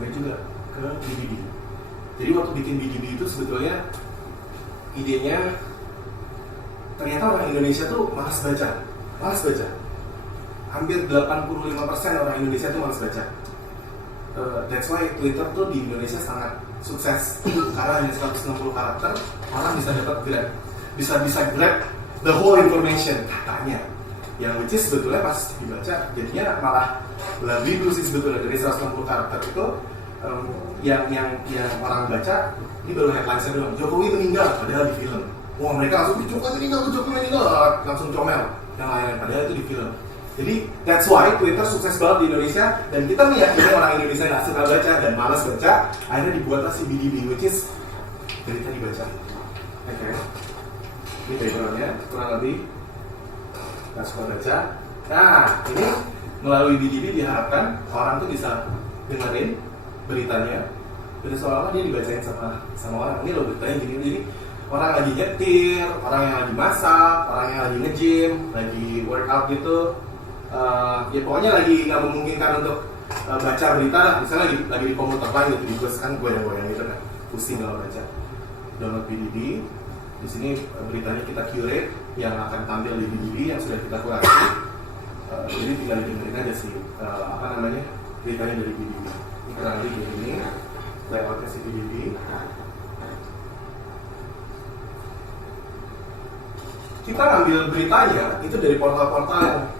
sampai juga ke BDB. Jadi waktu bikin BDB itu sebetulnya idenya ternyata orang Indonesia tuh malas baca. Hampir 85% orang Indonesia tuh malas baca. That's why Twitter tuh di Indonesia sangat sukses karena hanya 160 karakter orang bisa dapat grab, bisa grab the whole information katanya. Yang which is sebetulnya pas dibaca jadinya malah lebih dulu sih sebetulnya dari 160 karakter itu. Yang orang baca ini baru headline-nya doang. Jokowi meninggal padahal di film. Wah mereka langsung Jokowi meninggal langsung comel yang lain padahal itu di film. Jadi that's why Twitter sukses banget di Indonesia dan kita meyakini orang Indonesia nggak suka baca dan malas baca, akhirnya dibuatlah si BDB which is berita dibaca. Oke. Ini background-nya kurang lebih nggak suka baca. Nah ini melalui BDB diharapkan orang tuh bisa dengerin beritanya dan seolah-olah dia dibacain sama orang. Ini loh beritanya gini, jadi orang lagi nyetir, orang yang lagi masak, orang yang lagi nge-gym, lagi workout gitu, ya pokoknya lagi nggak memungkinkan untuk baca berita lah. Misalnya lagi di komuter lain gitu, di bus kan goyang-goyang gitu kan, pusing kalau baca. Download BDB, di sini beritanya kita curate yang akan tampil di BDB yang sudah kita kurasi. Jadi tinggal dengerin aja sih beritanya dari BDB. Ini kurang lebih begini layoutnya si BDB. Kita ngambil beritanya itu dari portal-portal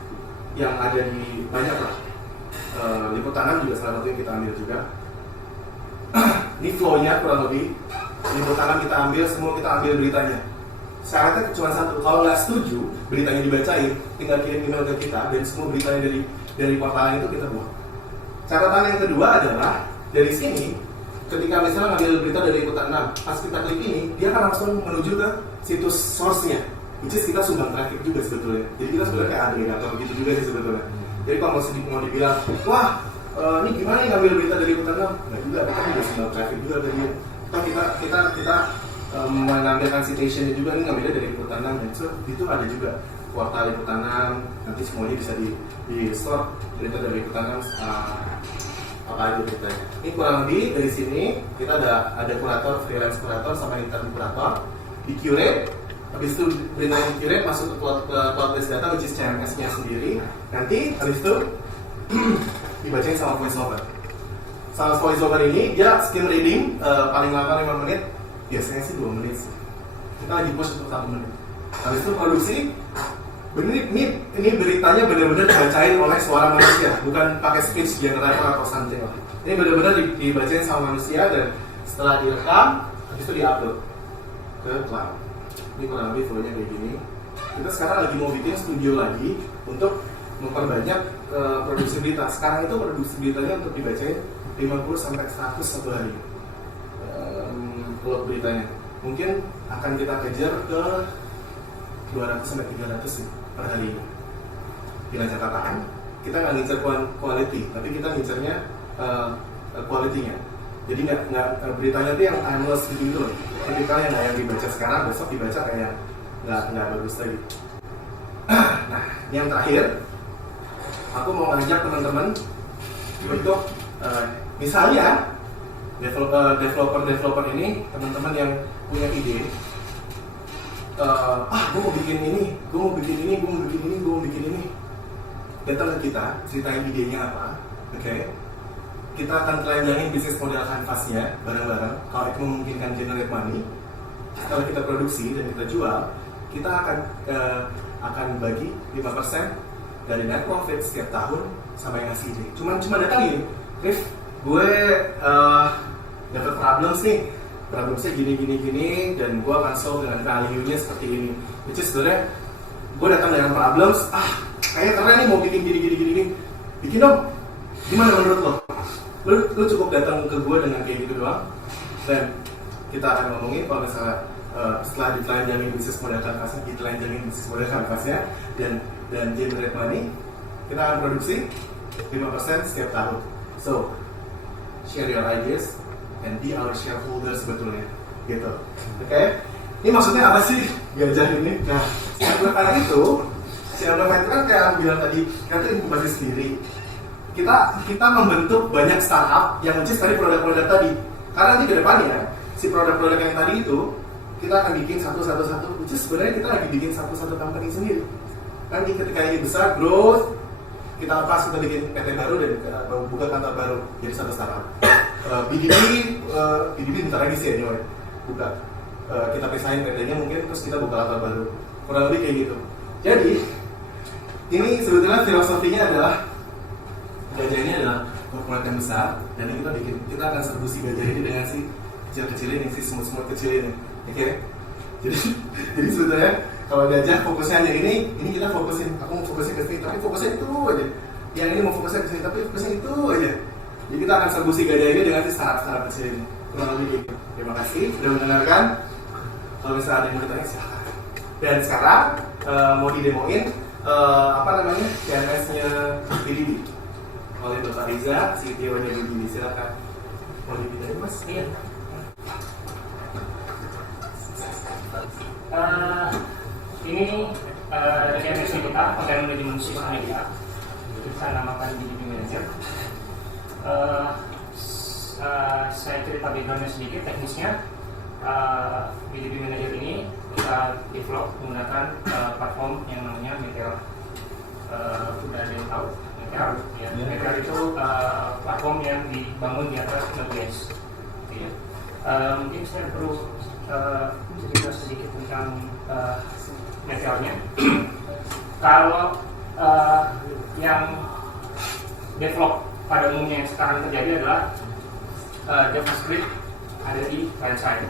yang ada di banyak lah. Liputan juga salah satu yang kita ambil juga. Ini flow-nya kurang lebih. Liputan kita ambil, semua kita ambil beritanya. Syaratnya cuma satu, kalau nggak setuju beritanya dibacain, tinggal kirim email ke kita dan semua beritanya dari portal itu kita buang. Catatan yang kedua adalah dari sini, ketika misalnya ngambil berita dari Liputan 6, pas kita klik ini, dia akan langsung menuju ke situs source-nya. Which is kita sumbang traffic juga sebetulnya. Jadi kita sebenarnya kayak agregator gitu juga sih sebetulnya. Jadi kalau mau dibilang, wah ini gimana nih ngambil berita dari Liputan 6? Nggak juga, kita juga sumbang traffic juga dari dia. Kita mengambilkan citation-nya juga, ini ngambilnya dari Liputan 6. Dan so, itu ada juga portal Liputan 6, nanti semuanya bisa di store berita dari Liputan 6 apa aja beritanya. Ini kurang lebih dari sini kita ada kurator, freelance kurator sama intern kurator, di curate. Habis itu berita yang curate masuk ke cloud base data which is CMS-nya sendiri. Nanti habis itu dibacain sama voiceover. Sama voiceover ini dia skim reading paling lama 5 menit, biasanya sih 2 menit sih. Kita lagi push untuk 1 menit. Habis itu produksi. Ini beritanya benar-benar dibacain oleh suara manusia, bukan pakai speech generator atau something lah. Ini benar-benar dibacain sama manusia dan setelah direkam, habis itu diupload ke cloud. Ini kurang lebih flow-nya kayak gini. Kita sekarang lagi mau bikin studio lagi untuk memperbanyak produksi berita. Sekarang itu produksi beritanya untuk dibacain 50-100 satu hari. Plot beritanya. Mungkin akan kita kejar ke 200-300 sih per hari ini. Dengan catatan, kita nggak ngincer quality, tapi kita ngincernya quality-nya. Jadi nggak beritanya tuh yang timeless gitu loh. Tipikal yang dibaca sekarang, besok dibaca kayak nggak bagus lagi. Nah, yang terakhir, aku mau ngajak teman-teman untuk misalnya developer ini, teman-teman yang punya ide, gue mau bikin ini, datang ke kita, ceritain idenya apa, oke? Kita akan telanjangin bisnis model kanvasnya bareng-bareng. Kalau itu memungkinkan generate money, setelah kita produksi dan kita jual, kita akan bagi 5% dari net profit setiap tahun sama yang ngasih ide. Cuma datang gini, Rif, gue dapat problems nih, problemsnya gini, dan gue akan solve dengan value-nya seperti ini. Which is sebenarnya gue datang dengan problems, kayaknya keren nih mau bikin gini, bikin dong. Gimana menurut lo? Lo cukup datang ke gue dengan kayak gitu doang, dan kita akan ngomongin kalau misalnya setelah ditelanjangin bisnis model kanvasnya, dan generate money, kita akan produksi 5% setiap tahun. So, share your ideas and be our shareholder sebetulnya, gitu. Oke? Ini maksudnya apa sih gajah ini? Nah, share itu kan kayak aku bilang tadi, kita inkubasi sendiri. kita membentuk banyak startup yang which is tadi produk-produk tadi. Karena nanti ke depannya si produk-produk yang tadi itu kita akan bikin satu, which is sebenarnya kita lagi bikin satu company sendiri. Nanti ketika ini besar, growth, kita lepas, kita bikin PT baru dan buka kantor baru jadi satu startup. BDB bentar lagi sih ya, buka. Kita pisahin PT-nya mungkin, terus kita buka kantor baru. Kurang lebih kayak gitu. Jadi ini sebetulnya filosofinya adalah gajah ini adalah korporat yang besar, dan ini kita akan serbu si gajah ini dengan si kecil-kecil ini, si semut-semut kecil ini. Oke? Jadi sebetulnya kalau gajah fokusnya hanya ini kita fokusin. Aku mau fokusnya ke sini, tapi fokusnya itu aja. Yang ini mau fokusnya ke sini, tapi fokusnya itu aja. Jadi kita akan serbu si gajah ini dengan si startup kecil ini. Kurang lebih gitu. Terima kasih sudah mendengarkan. Kalau misalnya ada yang mau ditanya silahkan. Dan sekarang mau didemoin CMS-nya BDB oleh Bapak Riza, CTO-nya BDB. Silakan. Mau dipindahin Mas? Iya. Ini CMS kita, Content Management System kita. Kita namakan BDB Manager. Saya cerita background-nya sedikit, teknisnya. BDB Manager ini kita develop menggunakan platform yang namanya Meteor. Udah ada yang tahu Meteor? Ya. Meteor itu platform yang dibangun di atas AWS. Ya. Mungkin saya perlu cerita sedikit tentang Meteornya. Kalau yang develop pada umumnya yang sekarang terjadi adalah JavaScript ada di client side.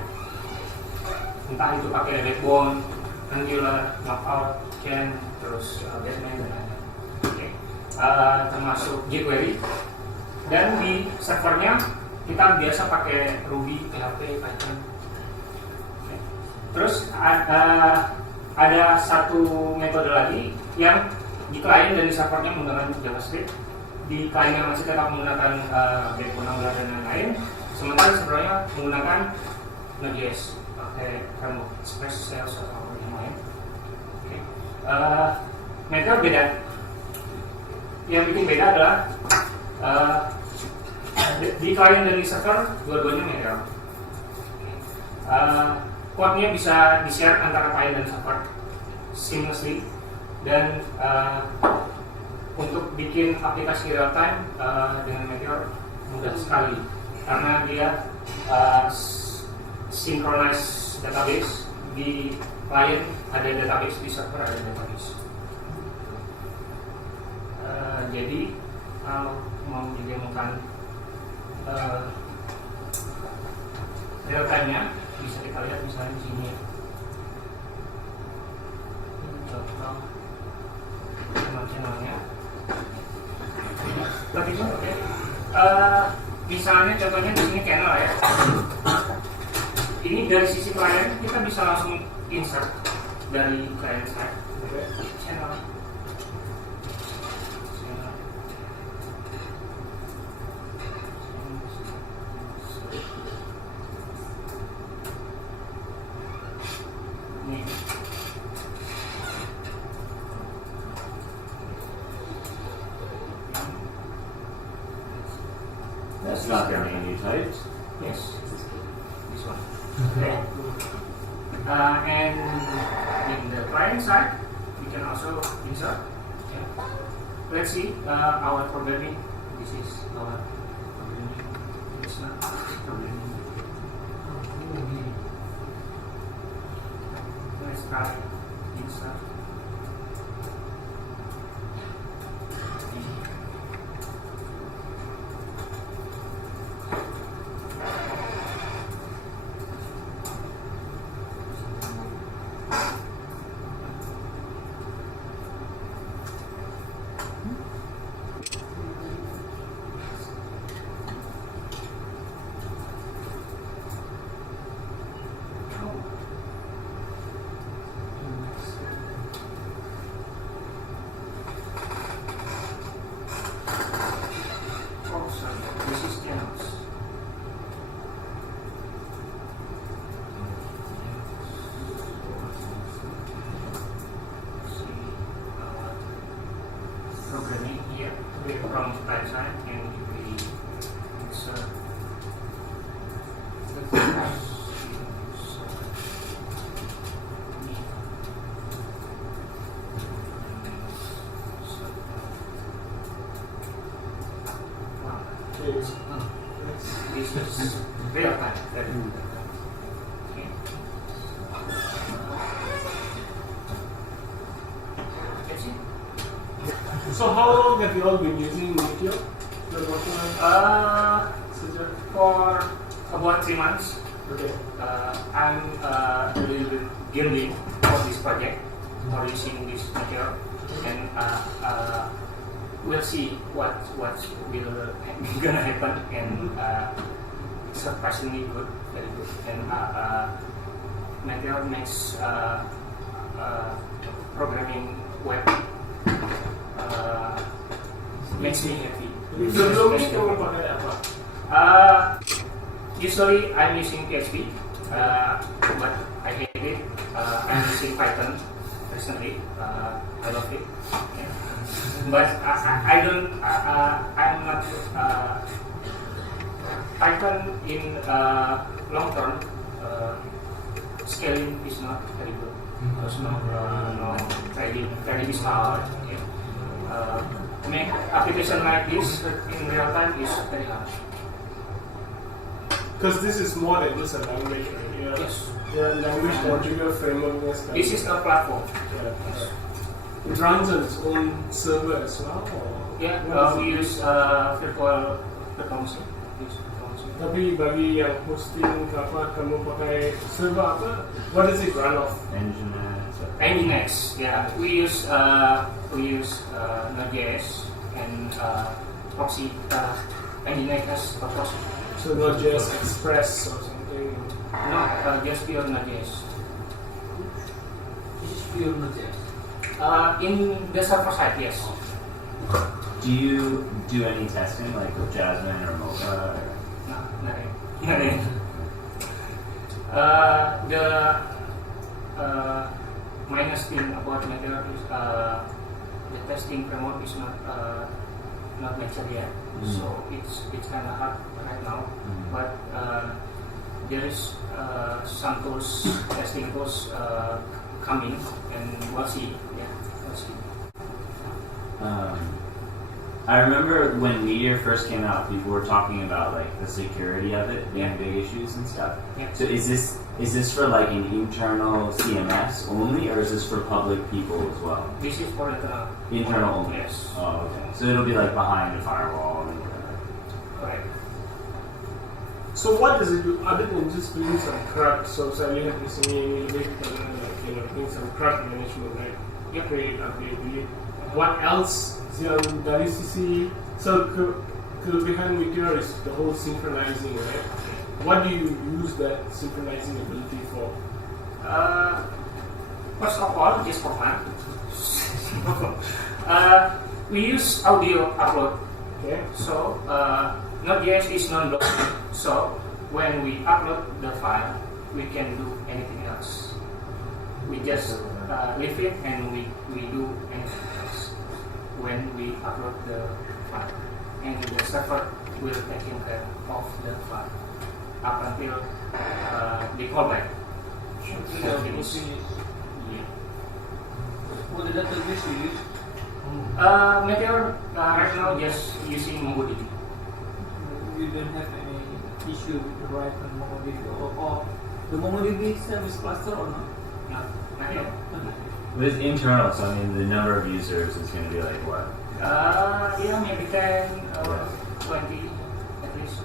Entah itu pakai Backbone, Angular, Knockout, Gen, terus Batman dan lain-lain. Okay. Termasuk jQuery. Dan di servernya kita biasa pakai Ruby, PHP, Python. Okay. Terus ada satu metode lagi yang di client dan di servernya menggunakan JavaScript. Di client yang masih tetap menggunakan Backbone, Angular dan lain-lain. Sementara servernya menggunakan Node.js, pakai framework Express, Sales atau yang lain. Okay. Meteor beda. Yang bikin beda adalah di client dan di server dua-duanya Meteor. Code-nya bisa di-share antara client dan server seamlessly, dan untuk bikin aplikasi real time dengan Meteor mudah sekali karena dia synchronize database. Di client ada database, di server ada database. Jadi kalau mau didemokan real time-nya bisa kita lihat misalnya di sini. Contoh channel-nya. Oke. Misalnya contohnya di sini channel ya. Ini dari sisi klien kita bisa langsung insert dari client side channel. Ini. That's not very any types. Yes, this one. Okay. And in the client side, we can also insert. Yeah. Let's see our programming. This is our programming. It's not programming. Let's try insert. Okay. This is real time. Very good. Okay. That's it. So how long have you all been using Meteor? For about 3 months, Okay. I'm a little bit guilty for this project, for using this material, and we'll see what will gonna happen, and surprisingly good, very good, and material makes programming web makes me happy. Sebelum ini kamu pakai apa? Usually I'm using PHP, but I hate it. I'm using Python recently. I love it. Yeah. But I don't. I'm not. Python in long term scaling is not very good. There's no trading is hard. Yeah. Make application like this in real time is very hard. Because this is more than just a language, right? Yeah. Yes. Yeah, language configure framework and stuff. This is a platform. Yeah. It runs on its own server as well? Or Yeah, what is we it? use virtual machine. Tapi bagi yang hosting apa, kamu pakai server apa? What does it run off? Nginx, yeah. We use Node.js and proxy. Nginx has a proxy. So Node.js Express or something? No, just pure Node.js. This is pure Node.js. In the server side, yes. Do you do any testing like with Jasmine or Mocha? No, nothing. The minus thing about Meteor is the testing framework is not mature yet, so it's kind of hard right now. But there is some tools, testing tools coming, and we'll see. Yeah, we'll see. I remember when Meteor first came out, people were talking about like the security of it being big issues and stuff. Yeah. So is this for like an internal CMS only, or is this for public people as well? This is for the Internal only. Yes. Oh, okay. So it'll be like behind a firewall and whatever. Correct. So what does it do other than just doing some CRUD? So saya lihat di sini lebih kepada like doing some CRUD management, right? Yeah. Create, update, delete. What else? Yang dari sisi kelebihan Meteor is the whole synchronizing, right? What do you use that synchronizing ability for? First of all, just for fun. We use audio upload. Okay. So Node.js is non-blocking. So when we upload the file, we can do anything else. We just leave it and we do anything else when we upload the file, and the server will take care of the file up until the callback. Yeah. What the database you use? Meteor right now just using MongoDB. You don't have any issue with the write on MongoDB or the MongoDB service cluster or not? Not yet. But it's internal, so I mean the number of users is going to be like what? Yeah, maybe 10 or 20 at least.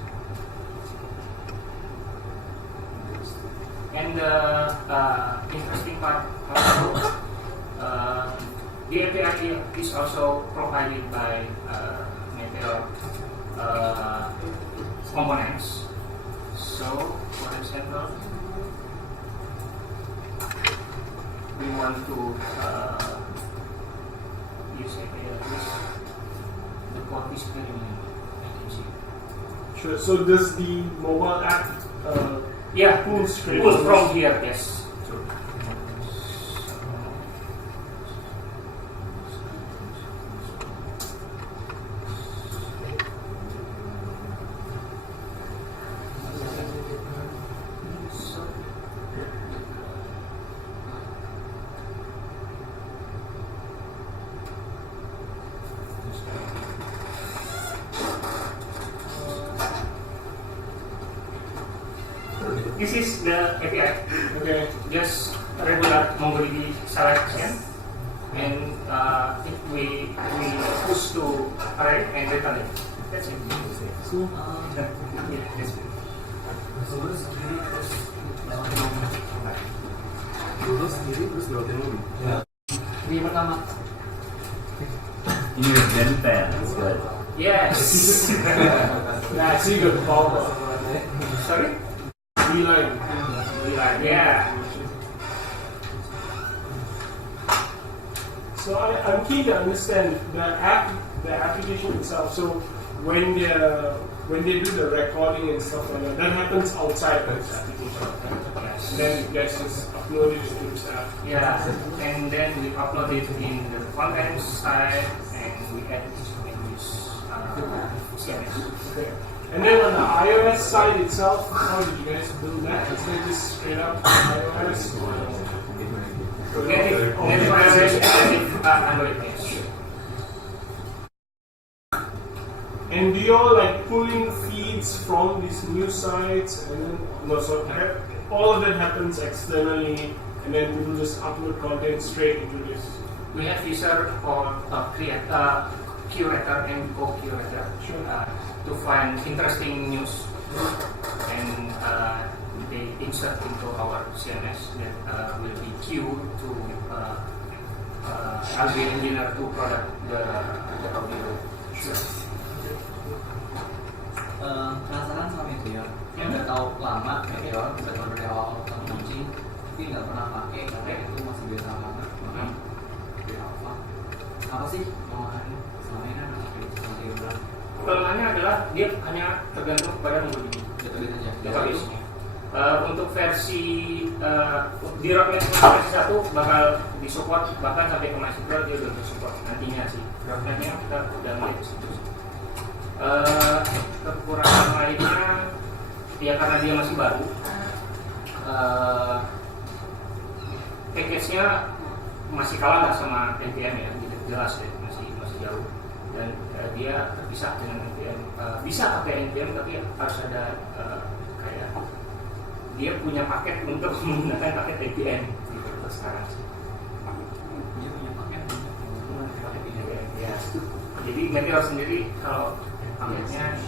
And the interesting part also, the API is also provided by Meteor components. So, for example, we want to use API like this. The code is very minimal, I can see. Sure. So does the mobile app Yeah, pull pull from here, yes. this is the API. Okay. Just regular MongoDB selection, and we push to array and return it. That's it. Cool. Yeah, that's it. Lurus sendiri terus lewatin lagi. Di pertama. You're a Zen fan. That's good. Yes. Yeah, I see good power. Sorry. Beeline. Yeah. So I'm keen to understand the application itself. So when they do the recording and stuff like that, that happens outside of this application. Yes. And then you guys just upload it to this app. Yeah, and then we upload it in the front end side, and we add use CMS. Okay. And then on the iOS side itself, how did you guys build that? Is it just straight up iOS? Native iOS, native Android. Yes. And do you all like pull in feeds from these new sites and then all of that happens externally and then people just upload content straight into this? We have user called curator and co-curator to find interesting news, and they insert into our CMS that will be queued to Algae Engineer to product the audio. Penasaran sama itu ya. Udah tahu lama Meteor, betul dari awal tahun launching, tapi nggak pernah pakai karena itu masih biasa banget. Di Alpha. Apa sih kelemahan selama ini kan seperti itu? Kelemahannya adalah dia hanya tergantung kepada MongoDB database-nya. Untuk versi di roadmap versi 1 bakal disupport bahkan sampai ke MySQL dia udah disupport nantinya sih. Roadmapnya kita udah mulai ke situ. Kekurangan lainnya ya karena dia masih baru, package-nya masih kalah lah sama NPM ya, gitu jelas ya, masih jauh, dan dia terpisah dengan NPM. Bisa pakai NPM tapi harus ada kayak dia punya paket untuk menggunakan paket NPM gitu untuk sekarang. Dia punya paket NPM ya. Jadi Meteor sendiri kalau paketnya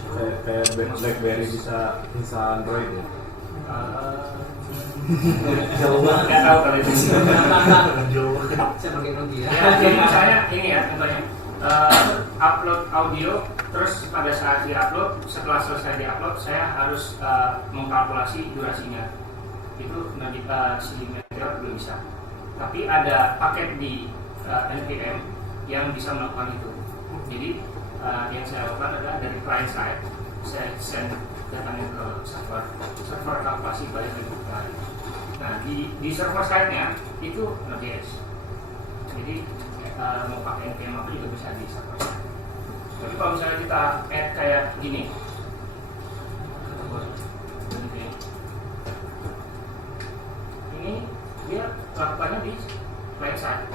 kayak BlackBerry bisa install Android ya. jauh banget. Nggak tahu kalau itu. Saya pakai Nokia. Ya, jadi misalnya ini ya contohnya upload audio, terus pada saat diupload, setelah selesai diupload saya harus mengkalkulasi durasinya. Itu nanti si Meteor belum bisa. Tapi ada paket di NPM yang bisa melakukan itu. Jadi yang saya lakukan adalah dari client side, saya send datanya ke server kalkulasi balik ke client. Nah di server side-nya itu Node.js. Jadi mau pakai NPM apa juga bisa di server side. Tapi kalau misalnya kita add kayak gini, ini dia lakukannya di client side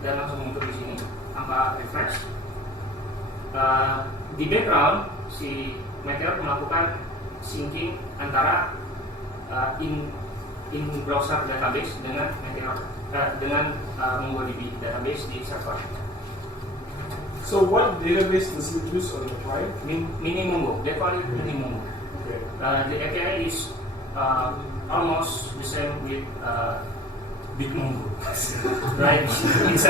dan langsung muncul di sini tanpa refresh. Di background si Meteor melakukan syncing antara in browser database dengan Meteor dengan MongoDB database di server. So what database does it use on the client? Mini Mongo, they call it Mini Mongo. Okay. The API is almost the same with Big Mongo, right? It's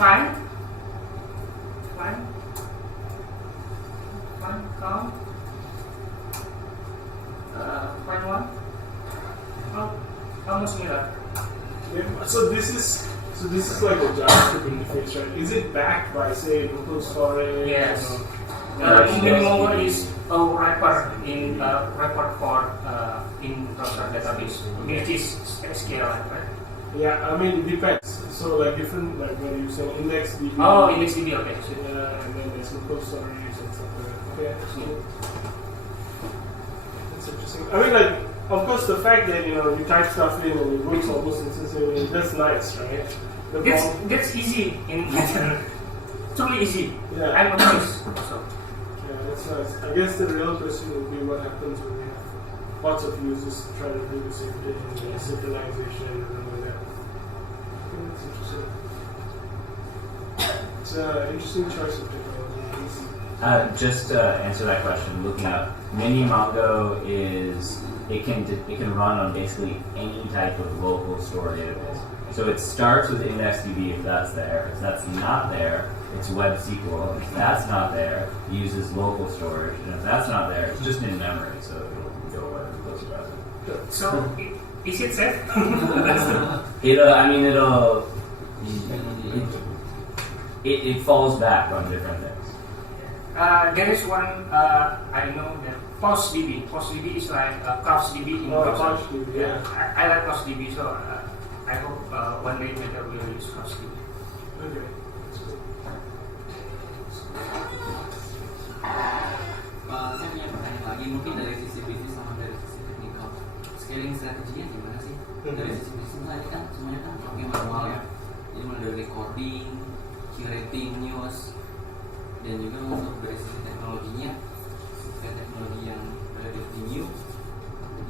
fine, count, fine one, almost similar. Yeah, so this is like a JavaScript interface, right? Is it backed by say local storage? Yes. Or- Mini Mongo is a wrapper for in browser database, which is SQLite, right? Yeah, I mean it depends. So like different, like when you say IndexedDB. Oh, IndexedDB, okay. Yeah, and then there's local storage and stuff like that. Okay, that's cool. That's interesting. I mean, like, of course, the fact that you type stuff in and it works almost instantly, that's nice, right? The problem- That's easy in truly easy. Yeah. I'm amazed also. Yeah, that's that's nice. I guess the real question would be what happens when you have lots of users trying to do the same thing, synchronization and all that. I think that's interesting. It's an interesting choice of technology. Just to answer that question, looking up, Minimongo is it can run on basically any type of local store database. So it starts with IndexedDB if that's there. If that's not there, it's WebSQL. If that's not there, it uses local storage. And if that's not there, it's just in memory. So it'll go where it goes present. So, is it safe? It falls back on different things. There is one, I know that PostDB. PostDB is like CouchDB in browser. CouchDB, yeah. I like CouchDB, so I hope one day Meta will use CouchDB. Okay, that's good. Saya punya pertanyaan lagi, mungkin dari sisi bisnis sama dari sisi teknikal. Scaling strateginya gimana sih? Dari sisi bisnis tadi kan semuanya kan pakai manual ya. Jadi mulai dari recording, curating news, dan juga untuk dari sisi teknologinya, kayak teknologi yang relatively new,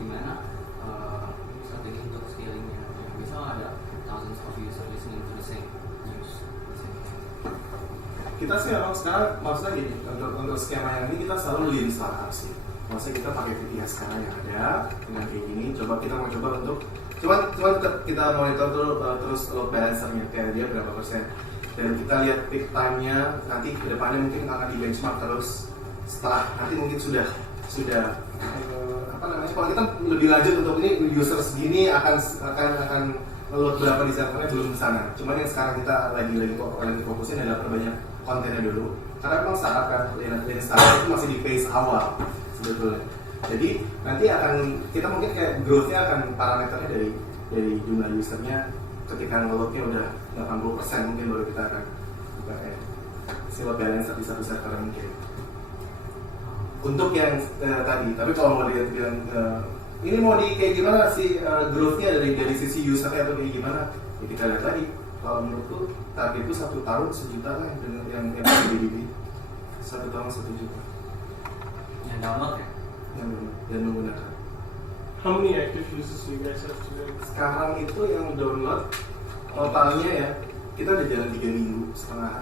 gimana strategi untuk scalingnya? Ya, misal ada thousands of users listening to the same news. Kita sih memang sekarang maksudnya gini, untuk skema yang ini kita selalu lean startup sih. Maksudnya kita pakai VTS sekarang yang ada dengan kayak gini. Kita mau coba untuk kita monitor terus load balancernya kayak dia berapa persen. Dan kita lihat peak time-nya nanti ke depannya mungkin akan di benchmark terus setelah nanti mungkin sudah kalau kita lebih lanjut untuk ini user segini akan load berapa di servernya belum kesana. Cuman yang sekarang kita lagi fokusin adalah perbanyak kontennya dulu. Karena memang startup kan, lean startup itu masih di phase awal sebetulnya. Jadi nanti kita mungkin kayak growth-nya akan parameternya dari jumlah usernya. Ketika nge-load-nya udah 80% mungkin baru kita akan buka si load balancer di satu server mungkin. Untuk yang tadi, tapi kalau mau dilihat ini mau kayak gimana sih growth-nya dari sisi usernya atau kayak gimana? Ya kita lihat lagi. Kalau menurutku targetku 1 tahun 1 juta lah dengan yang BDB 1 tahun 1 juta. Yang download ya? Dan menggunakan. How many active users do you guys have today? Sekarang itu yang download totalnya ya kita udah jalan 3 minggu setengah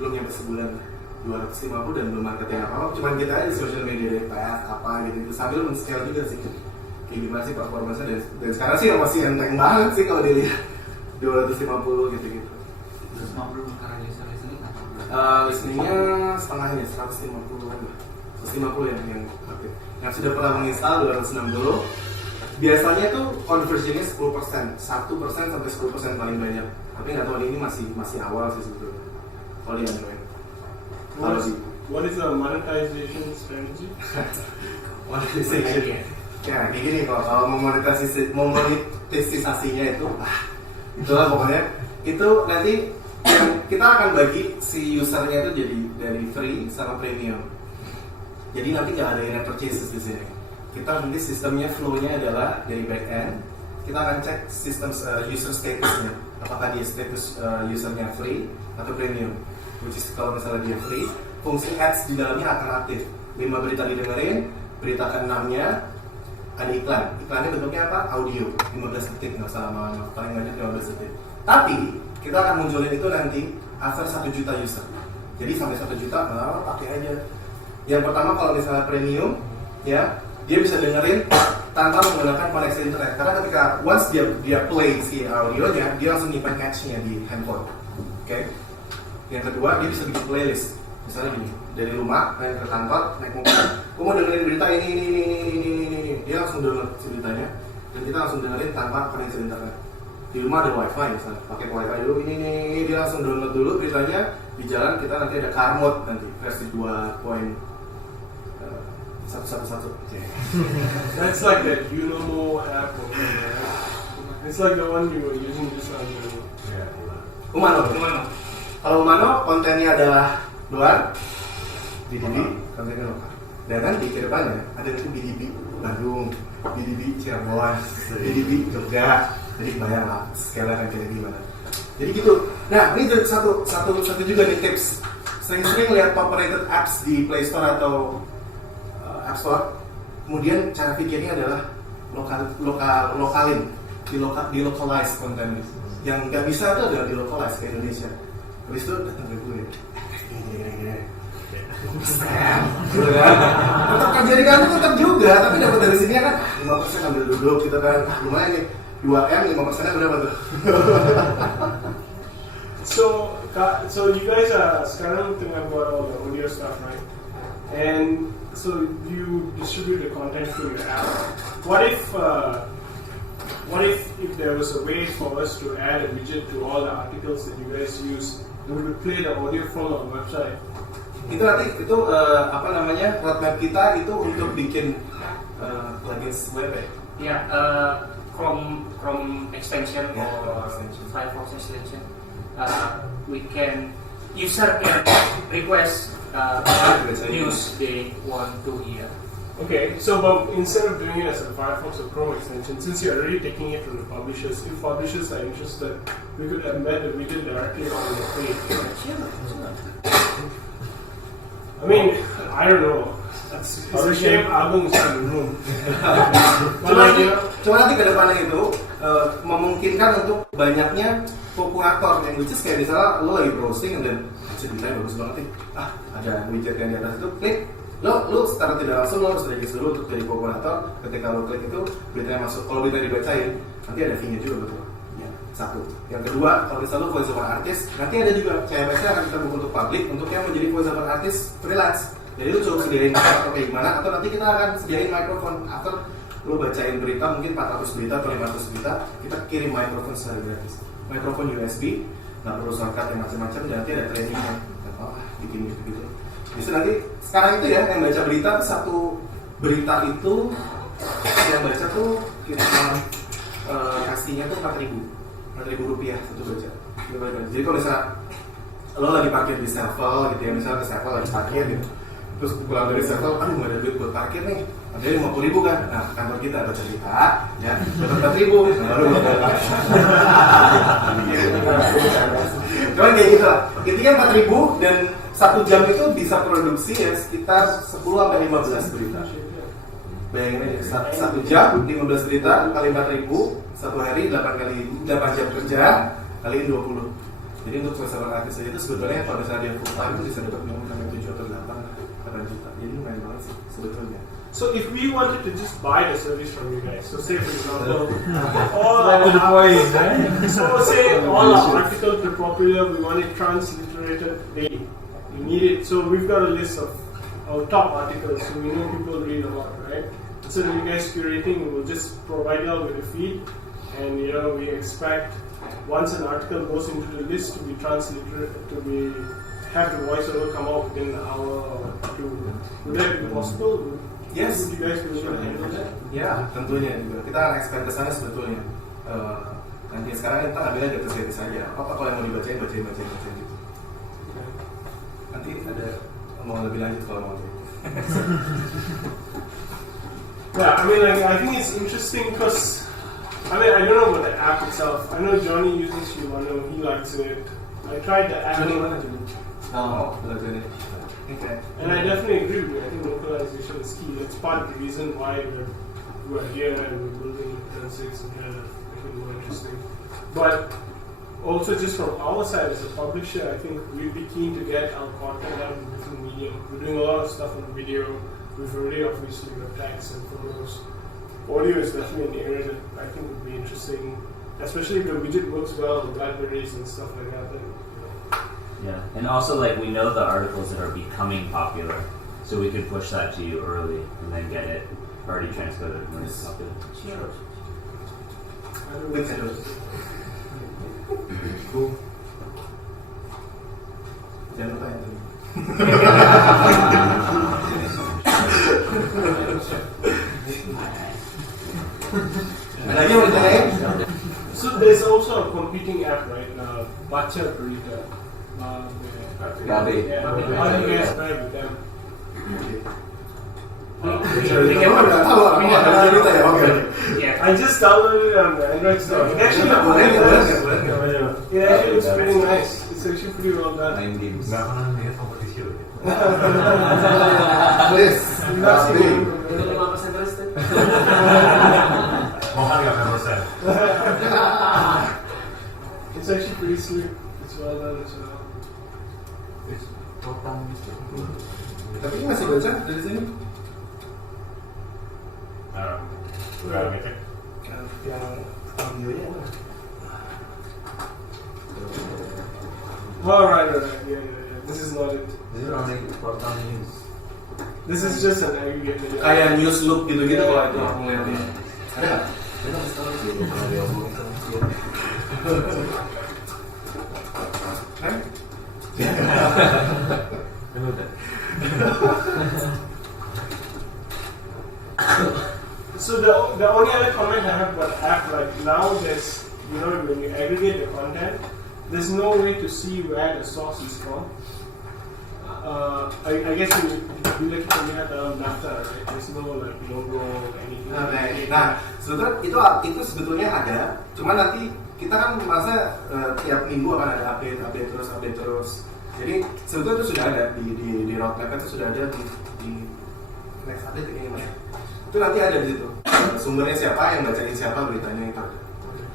belum nyampe sebulan 250 dan belum marketing apa-apa, cuman kita aja di social media path apa gitu sambil men-scale juga sih kayak gimana sih performance-nya dan sekarang sih masih enteng banget sih kalau dilihat 250 gitu-gitu. 250 karena user listening atau listeningnya setengahnya 150 yang aktif. Yang sudah pernah menginstal 260. Biasanya tuh conversionnya 10%, 1% sampai 10% paling banyak. Tapi nggak tahu ini masih awal sih sebetulnya. Kalau di Android. What is the monetization strategy? Monetization. Ya kayak gini kalau monetisasinya itu, itulah pokoknya itu nanti kita akan bagi si usernya itu jadi dari free sama premium. Jadi nanti nggak ada in-app purchases di sini. Kita nanti sistemnya flow-nya adalah dari back end. Kita akan cek sistem user statusnya, apakah dia status usernya free atau premium. Which is kalau misalnya dia free, fungsi ads di dalamnya akan aktif. 5 berita didengerin, berita ke-6-nya ada iklan. Iklannya bentuknya apa? Audio, 15 detik, nggak usah lama-lama, paling banyak 15 detik. Tapi kita akan munculin itu nanti after 1 juta user. Jadi sampai 1 juta, pakai aja. Yang pertama kalau misalnya premium, ya dia bisa dengerin tanpa menggunakan koneksi internet. Karena ketika once dia play si audionya, dia langsung nyimpan catch-nya di handphone. Oke. Yang kedua, dia bisa bikin playlist. Misalnya gini, dari rumah naik ke kantor, naik mobil, aku mau dengerin berita ini. Dia langsung download beritanya dan kita langsung dengerin tanpa koneksi internet. Di rumah ada wifi misalnya, pakai wifi dulu ini dia langsung download dulu beritanya. Di jalan kita nanti ada car mode nanti versi 2.111. That's like that Unomo app. It's like the one you were using just on your. Umano. Kalau Umano kontennya adalah luar BDB kontennya lokal. Dan nanti ke depannya ada itu BDB Bandung, BDB Cirebon, BDB Jogja. Jadi bayang lah scale akan kayak gimana. Jadi gitu. Nah ini satu juga nih tips sering-sering lihat top rated apps di Play Store atau App Store, kemudian cara pikirnya adalah lokalin, di localize konten. Yang nggak bisa itu adalah di localize ke Indonesia. Habis itu datang ke gue, gitu kan? Tetap kerja di kantor tetap juga, tapi dapat dari sini kan 5% ambil dulu, gitu kan? Lumayan nih, 2M 5%-nya berapa tuh? So you guys are sekarang tengah buat all the audio stuff, right? And so you distribute the content through your app. What if there was a way for us to add a widget to all the articles that you guys use that would play the audio from our website? Itu nanti roadmap kita itu untuk bikin plugins web ya. Ya, Chrome extension or Firefox extension. User can request news they want to hear. Okay, so but instead of doing it as a Firefox or Chrome extension, since you're already taking it from the publishers, if publishers are interested, we could embed the widget directly on the page. I mean, I don't know. It's a shame Agung is in the room. Cuma nanti ke depannya itu memungkinkan untuk banyaknya prokurator yang which is kayak misalnya lo lagi browsing dan ceritanya bagus banget nih, ada widget yang di atas itu, klik, lo secara tidak langsung lo harus register dulu untuk jadi prokurator. Ketika lo klik itu beritanya masuk, kalau beritanya dibacain nanti ada fee-nya juga betul. Satu. Yang kedua, kalau misalnya lo voice over artist, nanti ada juga CMS akan kita buka untuk publik untuk yang menjadi voice over artist freelance. Jadi lo coba sediain atau kayak gimana, atau nanti kita akan sediain mikrofon after lo bacain berita mungkin 400 berita atau 500 berita, kita kirim mikrofon secara gratis. Mikrofon USB, nggak perlu shortcut yang macam-macam, dan nanti ada trainingnya. Bikin gitu. Bisa nanti sekarang itu ya yang baca berita tuh satu berita itu yang baca tuh kita kasihnya tuh 4.000 rupiah satu baca. Jadi kalau misalnya lo lagi parkir di Sevel gitu ya, misalnya ke Sevel lagi parkir gitu, terus pulang dari Sevel, nggak ada duit buat parkir nih, ada 50.000 kan, nah kantor kita ada cerita, ya dapat 4.000, baru cuman kayak gitu lah, intinya 4.000 dan 1 jam itu bisa produksi ya sekitar 10-15 berita. Bayangin aja, 1 jam 15 berita kali 4.000, 1 hari 8 jam kerja kali 20. Jadi untuk voiceover artist aja itu sebetulnya kalau misalnya dia full time itu bisa dapat minimum sampai 7 atau 8 juta. Jadi lumayan banget sih sebetulnya. So if we wanted to just buy the service from you guys, so say for example, say all our articles are popular, we want it transliterated daily. We need it, so we've got a list of our top articles, so we know people read a lot, right? So you guys curating, we will just provide you all with a feed, and we expect once an article goes into the list to be transliterated, have the voiceover come out within an hour or 2. Would that be possible? Yes. Would you guys be able to handle that? Ya, tentunya juga. Kita akan expand ke sana sebetulnya. Nanti sekarang kita ambil aja gratis saja. Apa kalau yang mau dibacain gitu. Nanti ada mau lebih lanjut kalau mau. Yeah, I think it's interesting because I don't know about the app itself. I know Johnny uses Shimano, he likes it. I tried the app. Johnny mana Johnny? Johnny. Okay. And I definitely agree with you. I think localization is key. That's part of the reason why we're here and we're building 10.6 and kind of making it more interesting. But also just from our side as a publisher, I think we'd be keen to get our content out in different medium. We're doing a lot of stuff on video. We've already obviously got text and photos. Audio is definitely an area that I think would be interesting, especially if the widget works well with Blackberries and stuff like that. Yeah, and also like we know the articles that are becoming popular, so we could push that to you early and then get it already transcoded when it's popular. Sure. Cool. Jangan lupa itu. So there's also a competing app, right? Baca Berita. Gabe. Yeah. How do you guys try with them? I just downloaded it on the Android store. It actually looks pretty nice. It's actually pretty well done. Main games. Nggak pernah lihat kompetisi Please. Enggak sih, Tapi, Itu 5% terus tuh. Mohon nggak persen. It's actually pretty slick. It's well done as well. tapi ini masih baca dari sini. Yang audionya mana? Alright. Yeah. This is not it. This is only proton news. This is just an aggregate video. Kayak news loop gitu-gitu kalau itu aku ngeliatnya. Ada nggak? Ada nggak tahu sih kalau dia ngomongin sama dia. Kan? Kan udah. So the only other comment I have about app, like now there's, when you aggregate the content, there's no way to see where the source is from. I guess bila kita lihat dalam daftar, right? There's no like logo anything. Nah, sebetulnya itu sebetulnya ada, cuma nanti kita kan masa tiap minggu akan ada update terus. Jadi sebetulnya itu sudah ada di roadmap itu sudah ada di next update ini mas. Itu nanti ada di situ. Sumbernya siapa, yang bacain siapa, beritanya itu ada.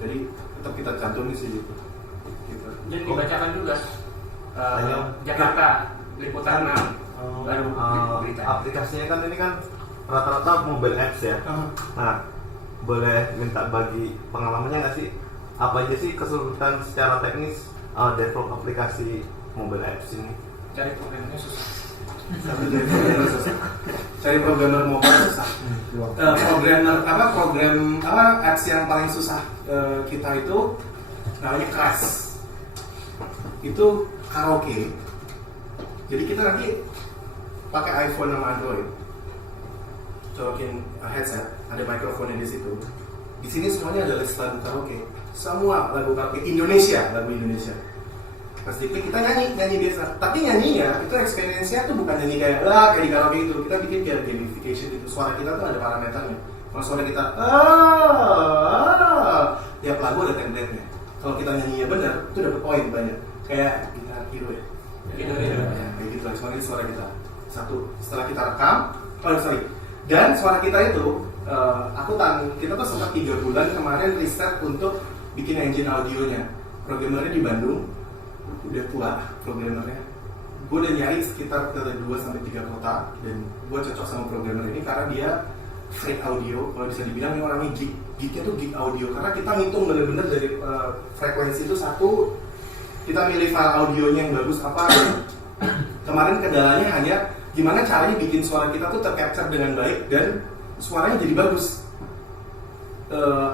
Jadi tetap kita cantumin sih gitu. Dan dibacakan juga Jakarta liputan 6 baru berita. Aplikasinya kan ini kan rata-rata mobile apps ya. Nah, boleh minta bagi pengalamannya nggak sih? Apa aja sih kesulitan secara teknis develop aplikasi mobile apps ini? Cari programnya susah. Cari programmer mobile susah. Program apps yang paling susah kita itu namanya Crash. Itu karaoke. Jadi kita nanti pakai iPhone sama Android, colokin headset, ada mikrofonnya di situ. Di sini semuanya ada list lagu karaoke, semua lagu karaoke Indonesia, lagu Indonesia. Pas diklik kita nyanyi biasa. Tapi nyanyinya itu experience-nya tuh bukan nyanyi kayak di karaoke itu. Kita bikin kayak gamification itu. Suara kita tuh ada parameternya. Kalau suara kita tiap lagu ada template-nya. Kalau kita nyanyinya benar, itu dapat poin banyak. Kayak gitar hero ya. Ya, kayak gitu. Soalnya suara kita. Satu, setelah kita rekam, dan suara kita itu kita tuh sempat 3 bulan kemarin riset untuk bikin engine audionya. Programmernya di Bandung, udah tua programmernya. Gue udah nyari sekitar ke 2-3 kota dan gue cocok sama programmer ini karena dia freak audio. Kalau bisa dibilang ini orangnya geeknya tuh geek audio karena kita ngitung bener-bener dari frekuensi itu satu, kita milih file audionya yang bagus apa. Kemarin kendalanya hanya gimana caranya bikin suara kita tuh tercapture dengan baik dan suaranya jadi bagus.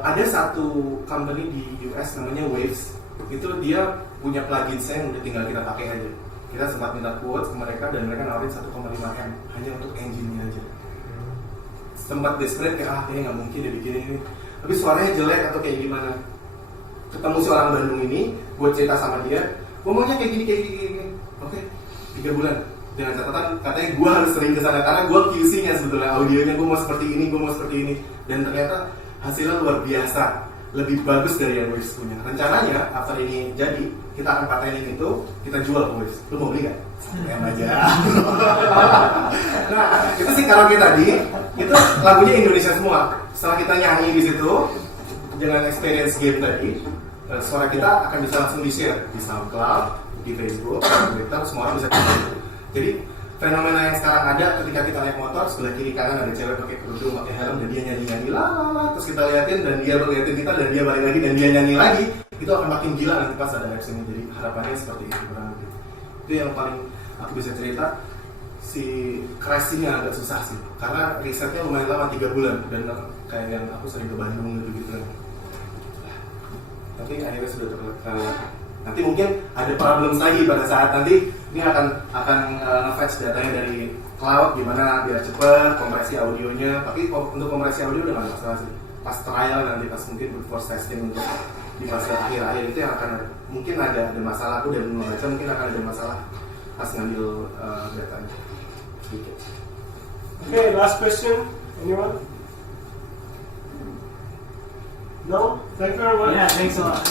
Ada satu company di US namanya Waves, itu dia punya plugin saya yang udah tinggal kita pakai aja. Kita sempat minta quotes ke mereka dan mereka nawarin 1,5 M hanya untuk engine-nya aja. Sempat desperate kayak kayaknya nggak mungkin dia bikin ini. Tapi suaranya jelek atau kayak gimana? Ketemu si orang Bandung ini, gue cerita sama dia, ngomongnya kayak gini. Oke, 3 bulan. Dengan catatan katanya gue harus sering kesana karena gue QC-nya sebetulnya audionya gue mau seperti ini, dan ternyata hasilnya luar biasa, lebih bagus dari yang Waves punya. Rencananya after ini jadi kita akan patenin itu, kita jual ke Waves. Lu mau beli nggak? Yang aja. Nah itu sih karaoke tadi itu lagunya Indonesia semua. Setelah kita nyanyi di situ dengan experience game tadi, suara kita akan bisa langsung di share di SoundCloud, di Facebook, di Twitter, semua orang bisa. Jadi fenomena yang sekarang ada ketika kita naik motor sebelah kiri kanan ada cewek pakai kerudung, pakai helm dan dia nyanyi lah, terus kita liatin dan dia liatin kita dan dia balik lagi dan dia nyanyi lagi, itu akan makin gila nanti pas ada apps ini. Jadi harapannya seperti itu kurang lebih. Itu yang paling aku bisa cerita. Si crashing agak susah sih karena risetnya lumayan lama 3 bulan dan kayak yang aku sering ke Bandung gitu. Tapi akhirnya sudah terlalu. Nanti mungkin ada problems lagi pada saat nanti ini akan nge-fetch datanya dari cloud gimana biar cepet kompresi audionya. Tapi untuk kompresi audio udah nggak masalah sih. Pas trial nanti pas mungkin force testing untuk di fase akhir itu yang akan mungkin ada masalah. Aku dan membaca mungkin akan ada masalah pas ngambil datanya. Sedikit. Okay, last question. Anyone? No? Thank you very much. Yeah, thanks a lot.